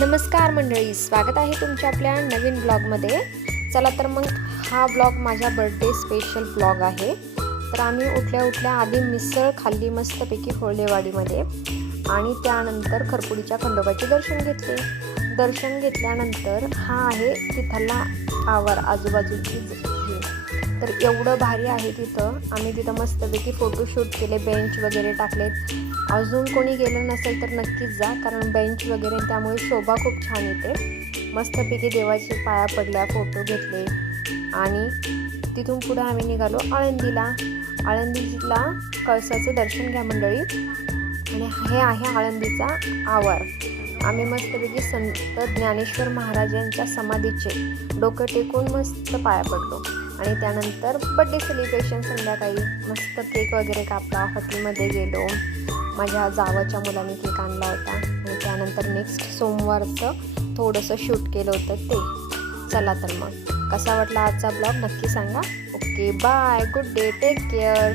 नमस्कार मंडळी, स्वागत आहे तुमच्या आपल्या नवीन ब्लॉगमध्ये। चला तर मग हा ब्लॉग माझ्या बर्थडे स्पेशल ब्लॉग आहे। तर आम्ही उठल्या आधी मिसळ खाल्ली मस्तपैकी होळेवाडीमध्ये आणि त्यानंतर खरपुडीच्या खंडोबाचे दर्शन घेतले। दर्शन घेतल्यानंतर हा आहे तिथला आवर आजूबाजूची तर एवढं भारी आहे तिथं। आम्ही तिथं मस्तपैकी फोटोशूट केले, बेंच वगैरे टाकलेत। अजून कोणी गेलं नसेल तर नक्कीच जा, कारण बेंच वगैरे त्यामुळे शोभा खूप छान येते। मस्तपैकी देवाचे पाया पडल्या, फोटो घेतले आणि तिथून पुढे आम्ही निघालो आळंदीला। आळंदीला कळसाचे दर्शन घ्या मंडळी, आणि हे आहे आळंदीचा आवार। आम्ही मस्तपैकी संत ज्ञानेश्वर महाराजांच्या समाधीचे डोकं टेकून मस्त पाया पडलो आणि त्यानंतर बर्थडे सेलिब्रेशन संध्याकाळी मस्त केक वगैरे कापला, हॉटेलमध्ये गेलो। माझ्या जावाच्या मुलाने केक आणला होता आणि त्यानंतर नेक्स्ट सोमवारचं थोडंसं शूट केलं होतं ते। चला तर मग कसा वाटला आजचा ब्लॉग नक्की सांगा। Okay bye, good day, take care.